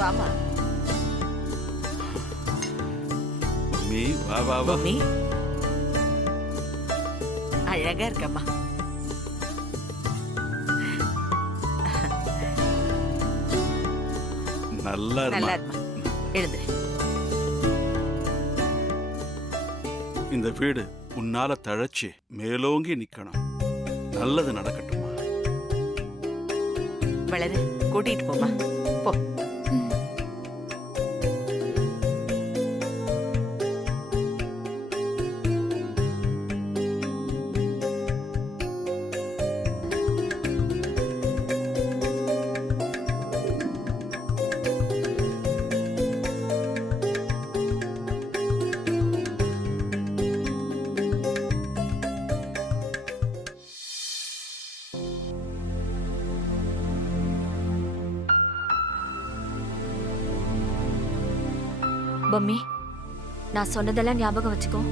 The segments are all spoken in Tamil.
வாமா. மம்மி வா வா வா. மம்மி அழகா இருக்கம்மா. நல்லா நல்லா இருமா. இருமா. எழுந்துரு. இந்த வீடு உன்னால தழைச்சு மேலோங்கி நிக்கணும். நல்லது நடக்கட்டுமா. வளரு, கூட்டிட்டு போமா. போ. பொம்மி, நான் சொன்னதெல்லாம் ஞாபகம் வச்சுக்கோ.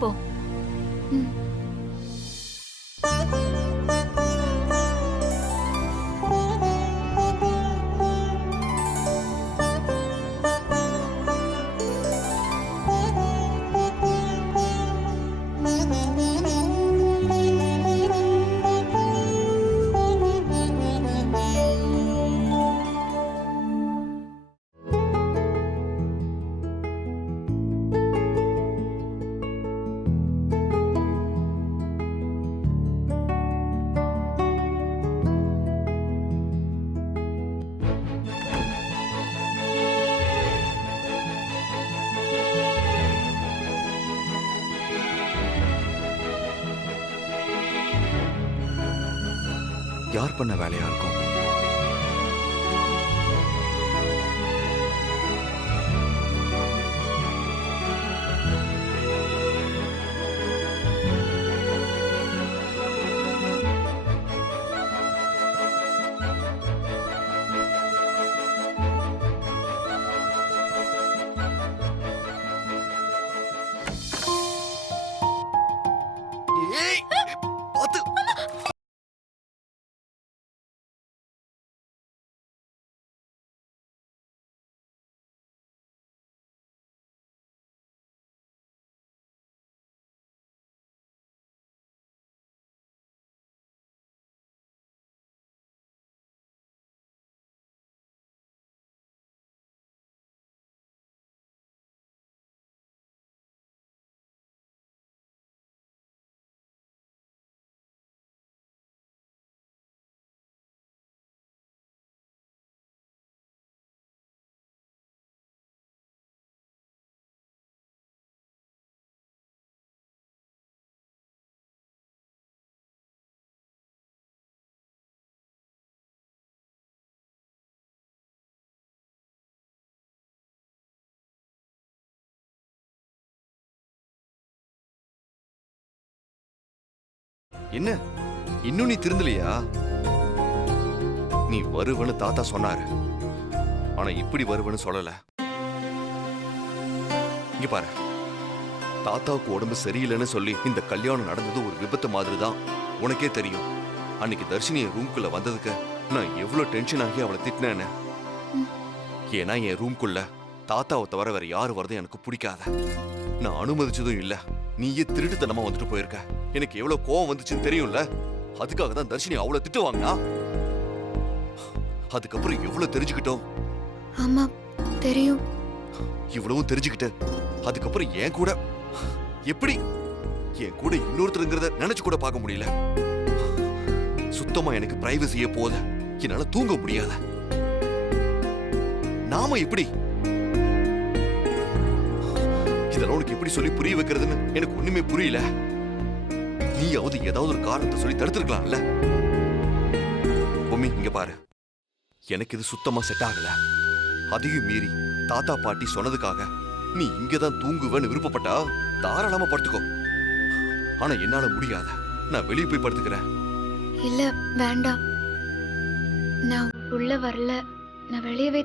போ. யார் பண்ண வேலையா இருக்கும்? ஏய், பாத்து. என்ன இன்னும் நீ திருந்தலையா? நீ வருவன்னு தாத்தா சொன்னாரு, ஆனா இப்படி வருவன்னு சொல்லல. இங்க பாரு, தாத்தாவுக்கு உடம்பு சரியில்லைன்னு சொல்லி இந்த கல்யாணம் நடந்தது ஒரு விபத்து மாதிரி தான். உனக்கே தெரியும், அன்னைக்கு தர்ஷினி என் ரூம்குள்ள வந்ததுக்கு நான் எவ்வளவு டென்ஷன் ஆகி அவளை திட்டினேன்னு. ஏன்னா என் ரூம்குள்ள தாத்தாவை தவிர வேற யாரு வரதும் எனக்கு பிடிக்காத. நான் அனுமதிச்சதும் இல்ல. நீயே திருட்டுத்தனமா வந்துட்டு போயிருக்க. எனக்கு எவ்வளவு கோவம் வந்துச்சுன்னு தெரியும்ல. அதுக்காக தான் தர்ஷினி அவ்வளவு திட்டு வாங்கினா. அதுக்கப்புறம் எவ்வளவு தெரிஞ்சுக்கிட்டோம். ஆமா தெரியும். இவ்வளவும் தெரிஞ்சுக்கிட்டு அதுக்கப்புறம் என் கூட எப்படி என் கூட இன்னொருத்தருங்கிறத நினைச்சு கூட பார்க்க முடியல. சுத்தமா எனக்கு பிரைவசியே போத. என்னால தூங்க முடியாத. நாம எப்படி இதெல்லாம் உனக்கு எப்படி சொல்லி புரிய வைக்கிறதுன்னு எனக்கு ஒண்ணுமே புரியல. நீயாவது ஏதாவது ஒரு காரணத்தை சொல்லி தடுத்துருக்கலாம்ல. பொம்மி இங்க பாரு, எனக்கு இது சுத்தமா செட் ஆகல. அதையும் மீறி தாத்தா பாட்டி சொன்னதுக்காக நீ இங்கதான் தூங்குவேன்னு விருப்பப்பட்டா தாராளமா படுத்துக்கோ. ஆனா என்னால முடியாத. நான் வெளியே போய் படுத்துக்கிறேன். இல்ல வேண்டாம், நான் உள்ள வரல. நான் வெளியவே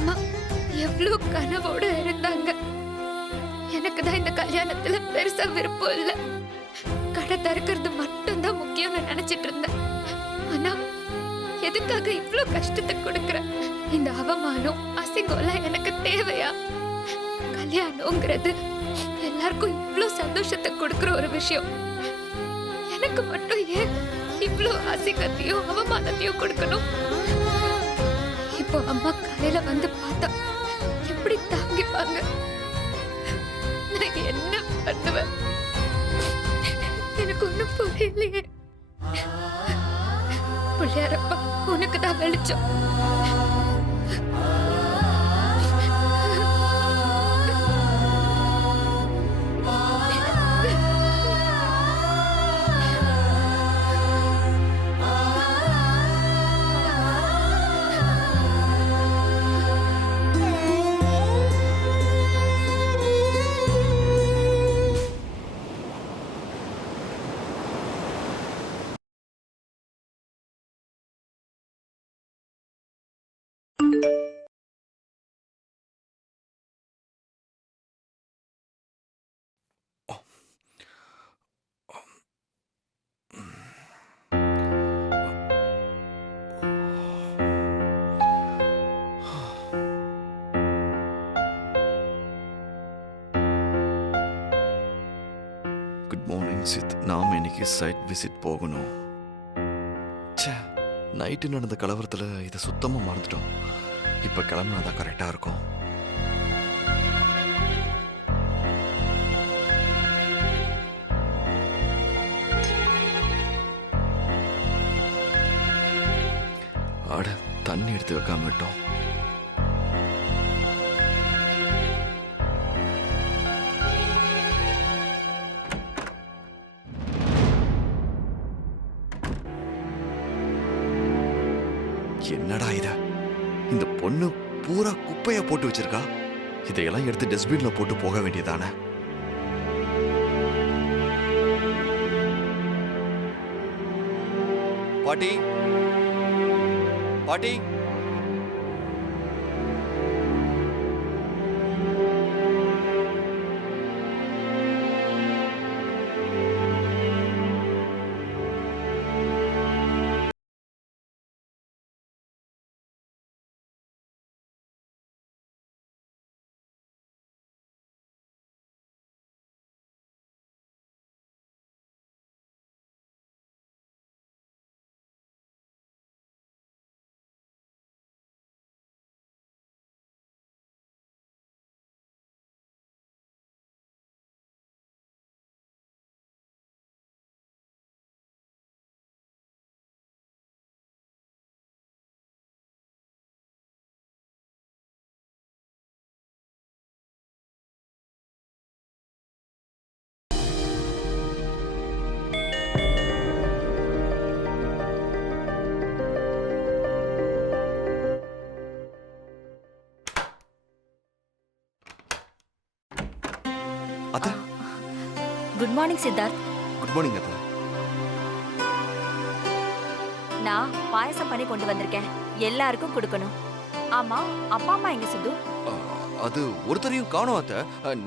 அம்மா எவ்வளவு கனவோட இருந்தாங்க. எனக்கு தான் இந்த கல்யாணத்துல பெருசா விருப்பம் இல்ல. கடை திறக்கிறது மட்டும்தான் முக்கியம்னு நினைச்சிட்டு இருந்தேன். ஆனா எதுக்காக இவ்ளோ கஷ்டத்தை கொடுக்கற? இந்த அவமானம் அசிங்கம்லாம் எனக்கு தேவையா? கல்யாணம்ங்கிறது எல்லாருக்கும் இவ்ளோ சந்தோஷத்தை கொடுக்கற ஒரு விஷயம். எனக்கு மட்டும் ஏன் இவ்ளோ அசிங்கத்தையும் அவமானத்தையும் கொடுக்கணும்? இப்போ அம்மா காலையில வந்து பார்த்தா எப்படி தாங்கிப்பாங்க? நான் என்ன பண்ணுவேன்? எனக்கு ஒண்ணும் புரியலையே. பிள்ளையாரப்பா, உனக்கு தான் வெளிச்சம். Good morning Sid. நாம் இன்னைக்கு சைட் விசிட் போகணும். ச்சே, நைட்டு நடந்த கலவரத்தில் இதை சுத்தமாக மறந்துட்டோம். இப்போ கிளம்புனா தான் கரெக்டாக இருக்கும். அட, தண்ணி எடுத்து வைக்காம விட்டோம். என்னடா இது? இந்த பொண்ணு பூரா குப்பையா போட்டு வச்சிருக்கா. இதையெல்லாம் எடுத்து டஸ்ட்பின்ல போட்டு போக வேண்டியதானே. பாட்டி, பாட்டி, அத்தை. Good morning Siddharth. Good morning அத்தை. நான் பாயசம் பண்ணி கொண்டு வந்திருக்கேன். எல்லாருக்கும் கொடுக்கணும். ஆமா, அப்பா அம்மா எங்க சித்து? அது ஒருத்தரையும் காணோம் அத்தை.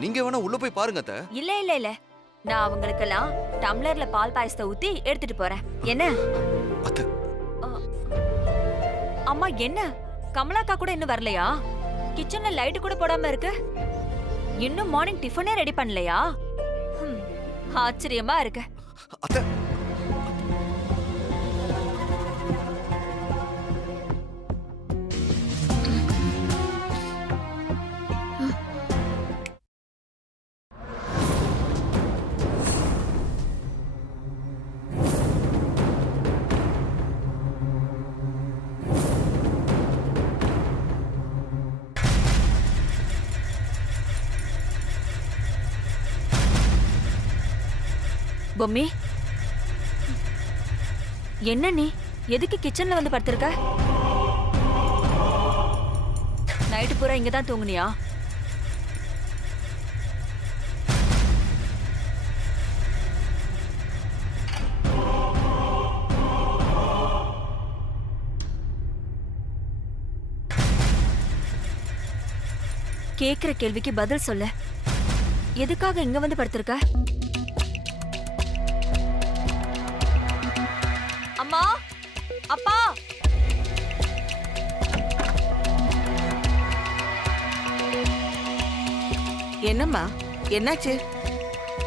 நீங்க வேணா உள்ள போய் பாருங்க அத்தை. இல்ல இல்ல இல்ல, நான் அவங்களுக்கெல்லாம் டம்ளர்ல பால் பாயசத்தை ஊத்தி எடுத்துட்டு போறேன். என்ன அத்தை? அம்மா, என்ன கமலாக்கா கூட இன்னும் வரலையா? கிச்சன்ல லைட் கூட போடாம இருக்கு. இன்னும் மார்னிங் டிஃபனே ரெடி பண்ணலையா? ஆச்சரியமா இருக்கு. அத்தை, பொம்மி, என்ன நீ எதுக்கு கிச்சன்ல வந்து படுத்திருக்க? நைட்டு பூரா இங்கதான் தூங்குனியா? கேக்குற கேள்விக்கு பதில் சொல்லு. எதுக்காக இங்க வந்து படுத்திருக்க? அம்மா, அப்பா. என்னம்மா, என்னாச்சு?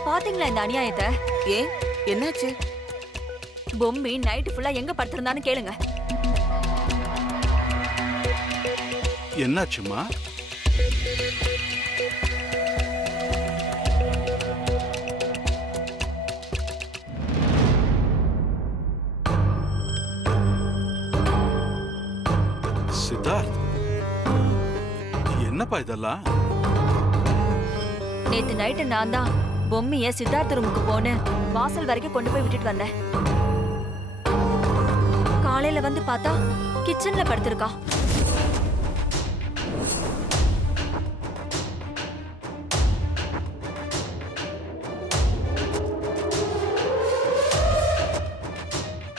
பாத்தீங்களா இந்த அநியாயத்தை? ஏன், என்னாச்சு? பொம்மி நைட்டு ஃபுல்லா எங்க படுத்திருந்தான்னு கேளுங்க. என்னாச்சுமா? சித்தார்த், என்னப்பா இதெல்லாம்? நேத்து நைட்டு நான் தான் பொம்மிய சித்தார்த்த ரூமுக்கு போன்னு வாசல் வரைக்கும் கொண்டு போய் விட்டுட்டு வந்தேன். காலையில வந்து பார்த்தா கிச்சன்ல படுத்திருக்கா.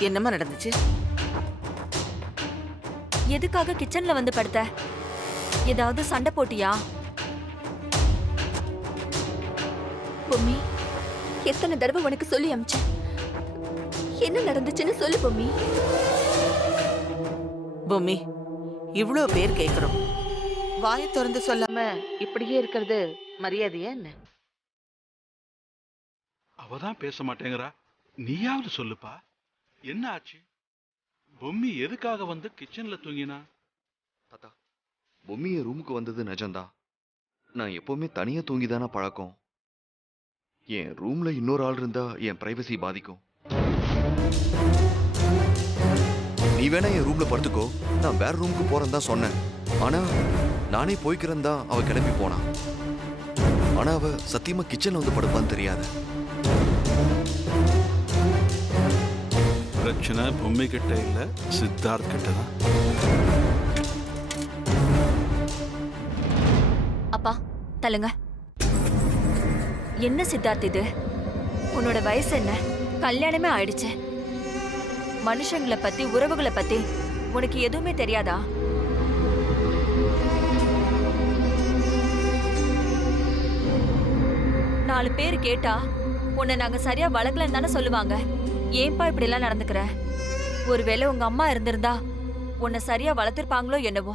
என்னம்மா நடந்துச்சு? எதுக்காக கிச்சன்ல வந்து படுத்த? ஏதாவது சண்டை போட்டியா? பொம்மி, எத்தனை தடவை உனக்கு சொல்லி அமிச்சேன். என்ன நடந்துச்சுன்னு சொல்லு பொம்மி. பொம்மி, இவ்ளோ பேர் கேக்குறோம், வாயை திறந்து சொல்லாம இப்படியே இருக்கிறது மரியாதையா என்ன? அவதான் பேச மாட்டேங்கிறா, நீயாவது சொல்லுப்பா. என்ன ஆச்சு? பொம்மி எதுக்காக வந்து கிச்சன்ல தூங்கினா? தாத்தா, பொம்மி என் ரூமுக்கு வந்தது நிஜம்தான். நான் எப்பவுமே தனியா தூங்கிதானா பழக்கம். என் ரூம்ல இன்னொரு ஆள் இருந்தா என் பிரைவசி பாதிக்கும். நீ வேணா என் ரூம்ல படுத்துக்கோ, நான் வேற ரூமுக்கு போறேன்னு தான் சொன்னேன். ஆனா நானே போய்க்கிறேன் தான் அவ கிளம்பி போனா. ஆனா அவ சத்தியமா கிச்சன்ல வந்து படுப்பான்னு தெரியாது. பிரச்சனை பொம்மை கிட்ட இல்ல, சித்தார்த் கிட்ட தான். அப்பா தள்ளுங்க. என்ன சித்தார்த் இது? உன்னோட வயசு என்ன? கல்யாணமே ஆயிடுச்சு. மனுஷங்களை பத்தி, உறவுகளை பத்தி உனக்கு எதுவுமே தெரியாதா? நாலு பேர் கேட்டா உன்னை நாங்க சரியா வளர்க்கலன்னு தானே சொல்லுவாங்க. ஏன்பா இப்படி எல்லாம் நடந்துக்கிற? ஒருவேளை உங்க அம்மா இருந்திருந்தா உன்னை சரியா வளர்த்திருப்பாங்களோ என்னவோ.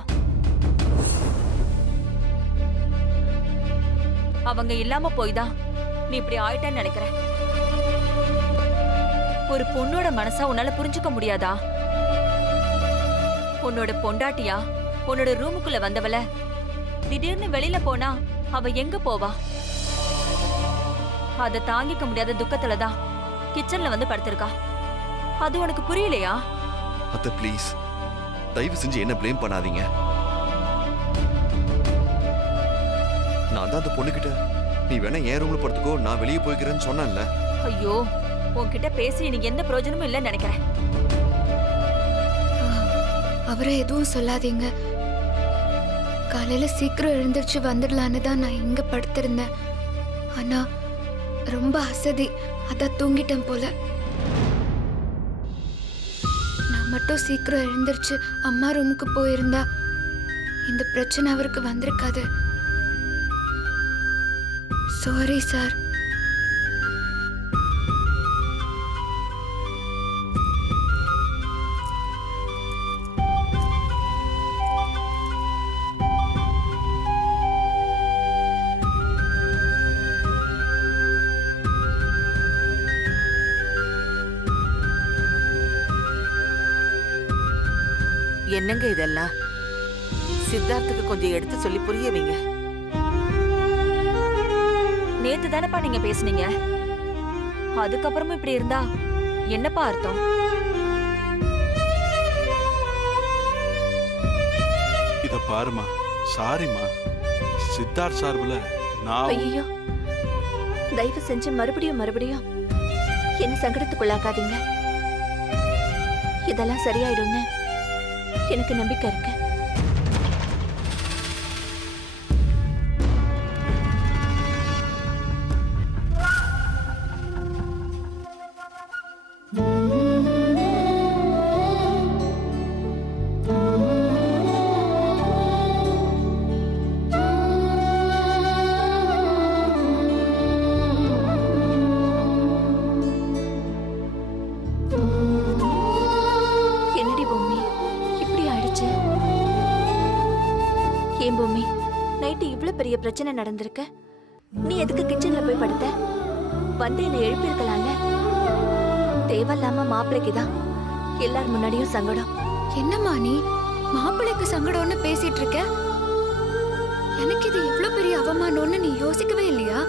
அவங்க இல்லாம போய்தான் நீ இப்படி ஆயிட்டேன்னு நினைக்கிற. ஒரு பொண்ணோட மனசா உன்னால புரிஞ்சுக்க முடியாதா? உன்னோட பொண்டாட்டியா உன்னோட ரூமுக்குள்ள வந்தவள திடீர்னு வெளியில போனா அவ எங்க போவா? அதை தாங்கிக்க முடியாத துக்கத்துலதான் கிச்சன்ல வந்து படுத்திருக்கா. அது உனக்கு புரியலையா? அத்தை ப்ளீஸ், தயவு செஞ்சு என்ன ப்ளேம் பண்ணாதீங்க. நான் தான் அந்த பொண்ணுகிட்ட நீ வேணா என் ரூம்ல படுத்துக்கோ, நான் வெளியே போய்க்கிறேன்னு சொன்னேன்ல. ஐயோ, உன்கிட்ட பேசி நீ எந்த பிரயோஜனமும் இல்லைன்னு நினைக்கிறேன். அவரை எதுவும் சொல்லாதீங்க. காலையில சீக்கிரம் எழுந்திருச்சு வந்துடலான்னு தான் நான் இங்க படுத்திருந்தேன். ஆனா ரொம்ப அசதி, அதான் தூங்கிட்டேன் போல. நான் மட்டும் சீக்கிரம் எழுந்திருச்சு அம்மா ரூமுக்கு போயிருந்தா இந்த பிரச்சனை அவருக்கு வந்திருக்காது. Sorry sir. என்னங்க இதெல்லாம்? சித்தார்த்துக்கு கொஞ்சம் எடுத்து சொல்லி புரிய வைங்க. நேத்து தானப்பா நீங்க பேசுனீங்க, அதுக்கப்புறமும் இப்படி இருந்தா என்னப்பா அர்த்தம்? இத பாருமா, சாரிமா. சித்தார்த் சார்புல நான் ஐயோ, தயவு செஞ்சு மறுபடியும் என்ன சங்கடத்துக்குள்ளாக்காதீங்க. இதெல்லாம் சரியாயிடும்னு எனக்கு நம்பிக்கை இருக்கு. பெரிய பிரச்சனை நடந்திருக்கு. நீ எதுக்கு கிச்சன்ல போய் படுத்த? வந்து என்னை எழுப்பியிருக்கலாம்ல. தேவையில்லாம மாப்பிள்ளைக்கு தான் எல்லார் முன்னாடியும் சங்கடம். என்னம்மா நீ மாப்பிள்ளைக்கு சங்கடம்னு பேசிட்டு இருக்க? எனக்கு இது எவ்வளவு பெரிய அவமானம்னு நீ யோசிக்கவே இல்லையா?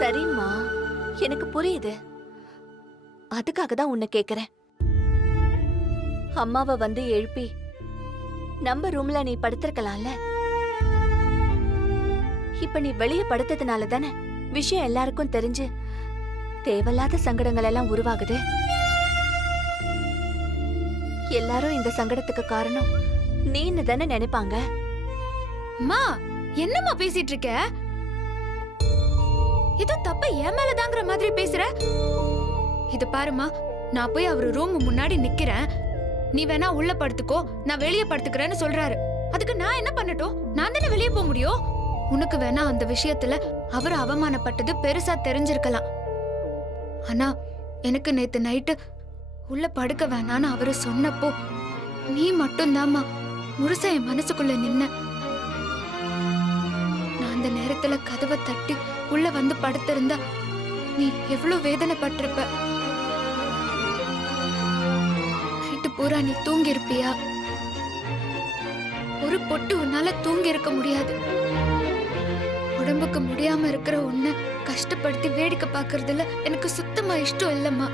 சரிம்மா, எனக்கு புரியுது. அதுக்காக தான் உன்னை கேக்குறேன். அம்மாவை வந்து எழுப்பி நம்ம ரூம்ல நீ படுத்திருக்கலாம்ல. இப்ப நீ வெளியே படுத்ததுனால தானே விஷயம் எல்லாருக்கும் தெரிஞ்சு தேவையில்லாத சங்கடங்கள் எல்லாம் உருவாகுது. எல்லாரும் இந்த சங்கடத்துக்கு காரணம் நீன்னு தானே நினைப்பாங்க. அம்மா என்னம்மா பேசிட்டு இருக்க? ஏதோ தப்ப என் மேலதாங்கிற மாதிரி பேசுற. இது பாருமா, நான் போய் அவரு ரூம் முன்னாடி நிக்கிறேன். நீ வேணா உள்ள படுத்துக்கோ, நான் வெளியே படுத்துக்கிறேன்னு சொல்றாரு. அதுக்கு நான் என்ன பண்ணட்டும்? நான் தானே வெளியே போக முடியும். உனக்கு வேணா அந்த விஷயத்துல அவர் அவமானப்பட்டது பெருசா தெரிஞ்சிருக்கலாம். ஆனா எனக்கு நேத்து நைட்டு உள்ள படுக்க வேணான்னு அவரு சொன்னப்போ நீ மட்டும்தாம்மா முழுசா என் மனசுக்குள்ள நின்ன. நான் அந்த நேரத்துல கதவை தட்டி உள்ள வந்து படுத்திருந்தா நீ எவ்வளவு வேதனைப்பட்டிருப்ப. நைட்டு பூரா நீ தூங்கி இருப்பியா? ஒரு பொட்டு உன்னால தூங்கி இருக்க முடியாது. உடம்புக்கு முடியாம இருக்கிற உன்னை கஷ்டப்படுத்தி வேடிக்கை பாக்குறதுல எனக்கு சுத்தமா இஷ்டம் இல்லம்மா.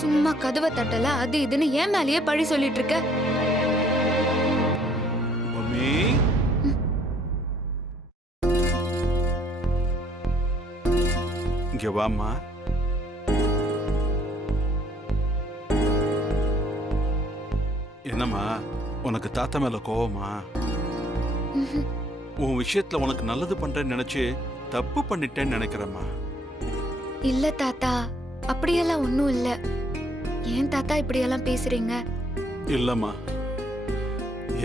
சும்மா கதவை தட்டல அது இதுன்னு ஏன் மேலேயே பழி சொல்லிட்டு இருக்க? மம்மி, இங்க வாம்மா. என்னம்மா, உனக்கு தாத்தா மேல கோவமா? உன் விஷயத்துல உனக்கு நல்லது பண்றேன்னு நினைச்சு தப்பு பண்ணிட்டேன்னு நினைக்கிறேம்மா. இல்ல தாத்தா, அப்படியெல்லாம் ஒண்ணும் இல்ல. ஏன் தாத்தா இப்படியெல்லாம் பேசுறீங்க? இல்லம்மா,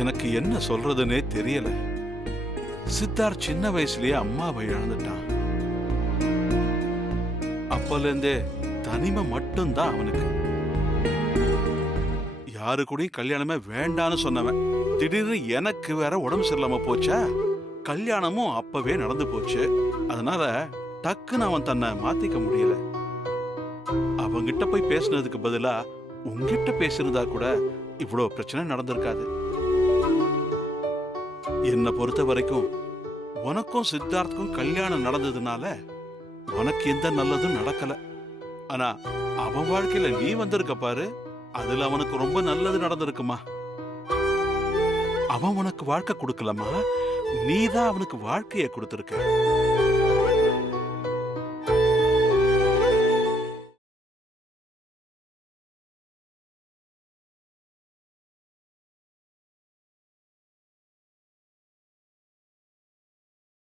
எனக்கு என்ன சொல்றதுன்னே தெரியல. சித்தார்த் சின்ன வயசுலயே அம்மாவை இழந்துட்டான். அப்பல இருந்தே தனிமை மட்டும்தான் அவனுக்கு. யாரு கூடயும் கல்யாணமே வேண்டான்னு சொன்னவன் திடீர்னு எனக்கு வேற உடம்பு சரியில்லாம போச்சா, கல்யாணமும் அப்பவே நடந்து போச்சு. அதனால டக்குன்னு அவன் தன்னை மாத்திக்க முடியல. அவங்கிட்ட போய் பேசினதுக்கு பதிலா உங்ககிட்ட பேசியிருந்தா கூட இவ்வளவு பிரச்சனை நடந்திருக்காது. என்னை பொறுத்த வரைக்கும் உனக்கும் சித்தார்த்துக்கும் கல்யாணம் நடந்ததுனால உனக்கு எந்த நல்லதும் நடக்கல. ஆனா அவன் வாழ்க்கையில நீ வந்திருக்க பாரு, அதுல அவனுக்கு ரொம்ப நல்லது நடந்திருக்குமா. அவன் உனக்கு வாழ்க்கை கொடுக்கலமா, நீதான் அவனுக்கு வாழ்க்கைய கொடுத்திருக்க.